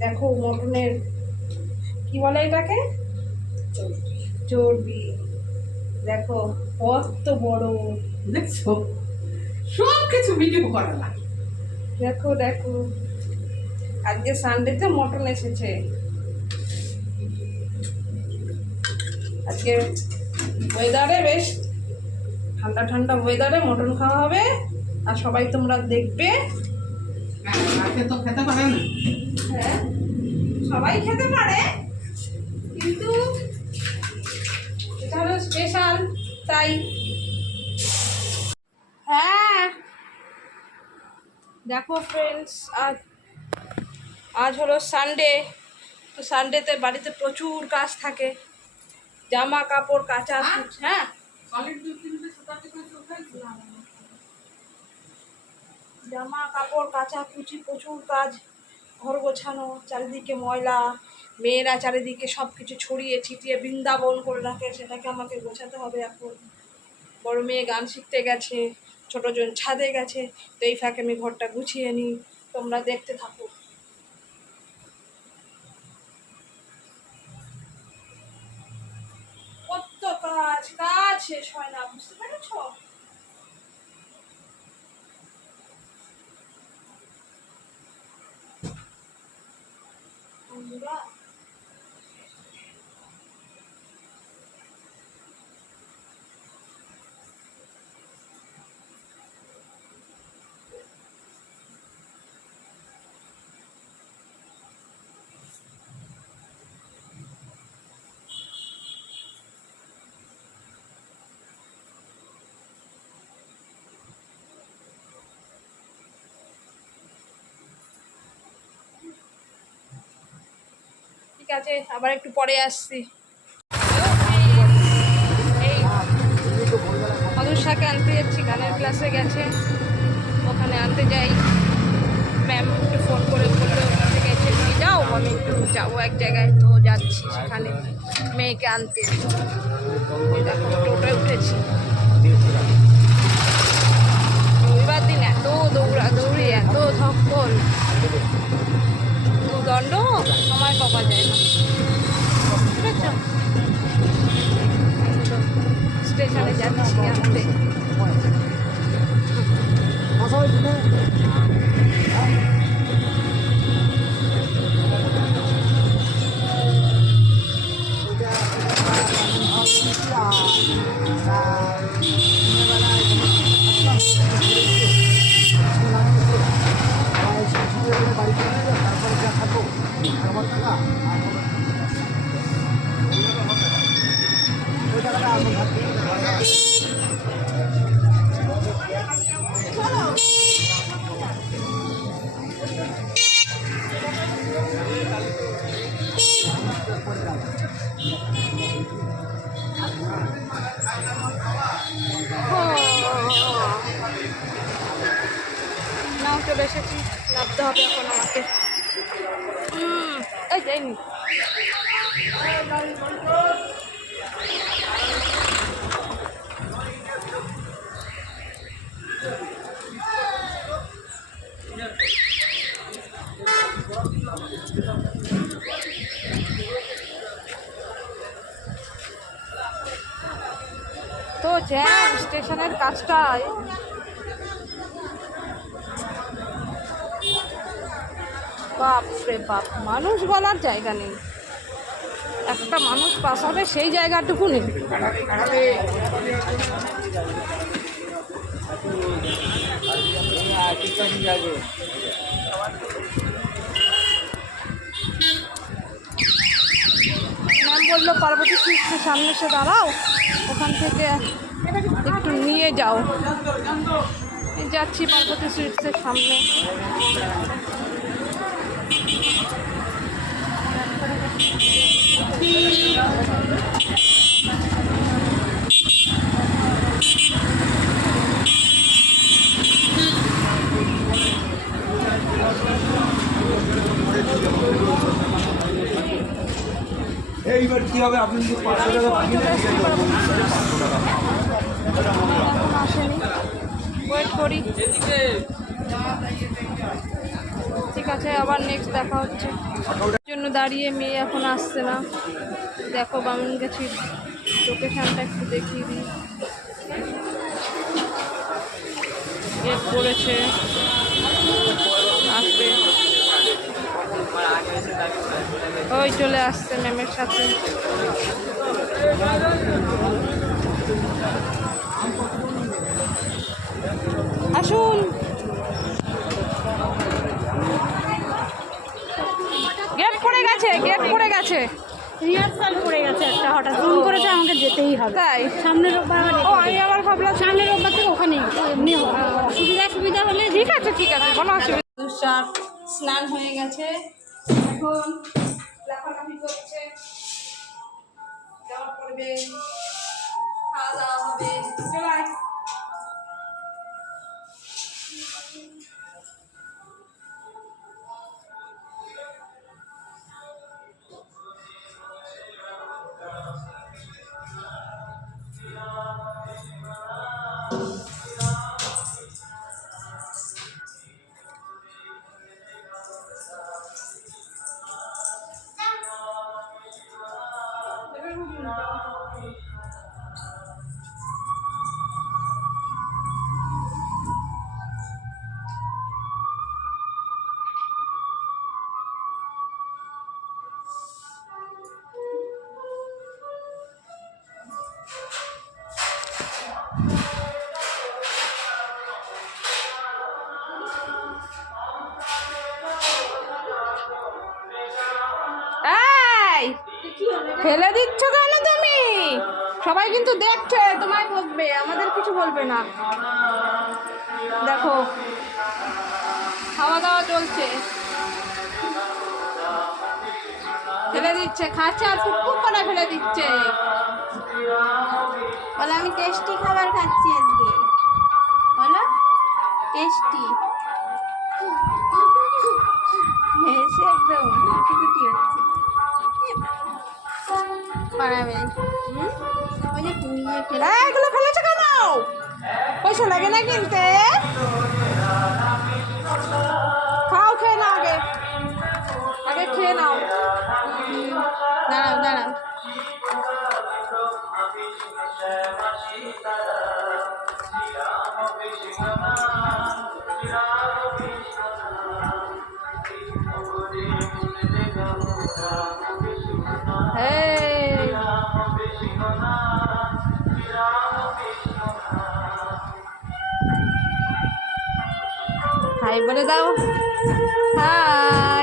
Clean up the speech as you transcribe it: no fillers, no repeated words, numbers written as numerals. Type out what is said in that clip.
দেখো মটনের কি বলে এটাকে, চর্বি। দেখো কত বড়, দেখছো সব কিছু ভিডিও করা লাগে। দেখো দেখো আজকে সানডেতে মটন এসেছে। আজকে ওয়েদারে বেশ ঠান্ডা ঠান্ডা ওয়েদারে মটন খাওয়া হবে, আর সবাই তোমরা দেখবে। তো খেতে পারে না। হ্যাঁ সবাই খেতে পারে, কিন্তু এটা হলো স্পেশাল, তাই। হ্যাঁ দেখো ফ্রেন্ডস, আজ হলো সানডে। তো সানডেতে বাড়িতে প্রচুর কাজ থাকে, জামা কাপড় কাচা। হ্যাঁ জামা কাপড় কাচা কুচি, প্রচুর কাজ, ঘর গোছানো, চারিদিকে ময়লা, মেয়েরা চারিদিকে সব কিছু ছড়িয়ে ছিটিয়ে বৃন্দাবন করে রাখে, সেটাকে আমাকে গোছাতে হবে এখন। বড় মেয়ে গান শিখতে গেছে, ছোটজন ছাদে গেছে, তো এই ফাঁকে আমি ঘরটা গুছিয়ে নিই, তোমরা দেখতে থাকো। কত কাজ, কাজ শেষ হয় না, বুঝতে পেরেছো? বন্ধুরা ঠিক আছে, আবার একটু পরে আসছি। এই মধুসাকে আনতে যাচ্ছি, গানের ক্লাসে গেছে, ওখানে আনতে যাই। ম্যাম একটু ফোন করে বললো ওখানে গেছে, তুমি যাও, আমি একটু যাবো এক জায়গায়, তো যাচ্ছি সেখানে মেয়েকে আনতে। দেখো টোটোয় উঠেছি। রবিবার দিন এত দৌড়াদৌড়ি, এত ধক্কল, দণ্ড সময় পাওয়া যায় না, বুঝেছ? স্টেশনে যাচ্ছি আনতে। নাও চলে এসেছি, নামতে হবে এখন আমাকে। এই যাইনি। তো জ্যাম স্টেশনের কাজটায়, বাপরে বাপ, মানুষ বলার জায়গা নেই। একটা মানুষ পাস হবে সেই জায়গাটুকু নেই। ম্যাম বললো পার্বতী সুইটসের সামনে এসে দাঁড়াও, ওখান থেকে একটু নিয়ে যাও। যাচ্ছি পার্বতী সুইটসের সামনে। এইবার কি হবে, আপনি যদি 500 টাকা আসেনি, ওয়েট করি। ঠিক আছে, আবার নেক্সট দেখা হচ্ছে। জন্য দাঁড়িয়ে মেয়ে এখন আসছে না। দেখো বামুনগাছির লোকেশনটা একটু দেখিয়ে দিই। গেট পড়েছে, আসবে। ওই চলে আসছে ম্যামের সাথে। আসুন। গেট পড়ে গেছে, গেট পড়ে গেছে। রিহার্সাল পড়ে গেছে একটা, হঠাৎ ফোন করেছে, আমাকে যেতেই হবে। তাই? সামনের রোববার আবার ও, আমি আবার ভাবলাম সামনের রোববার থেকে ওখানে এমনি সুবিধা হলে ঠিক আছে, ঠিক আছে, কোনো অসুবিধা। তুষার স্নান হয়ে গেছে, এখন লাফালাফি করছে, জামা পরবে, খাওয়া দাওয়া হবে। চল আয়। এই, ফেলে দিচ্ছ কেন তুমি? সবাই কিন্তু দেখছে, তোমায় বকবে, আমাদের কিছু বলবে না। দেখো খাওয়া দাওয়া চলছে, ফেলে দিচ্ছে, খাচ্ছে আর ফুটফুট করে ফেলে দিচ্ছে। বলে আমি টেস্টি খাবার খাচ্ছি আজকে, বলো টেস্টি। এসে একদম কুটি হচ্ছে পারাবে। ওই যে নিয়ে ফেলে, এগুলো ফেলেছে কেন? পয়সা লাগে না কিনতে। খাও, খেয়ে নাও, আগে আগে খেয়ে নাও। দাঁড়াও দাঁড়াও। হাই বলে দাও, হাই।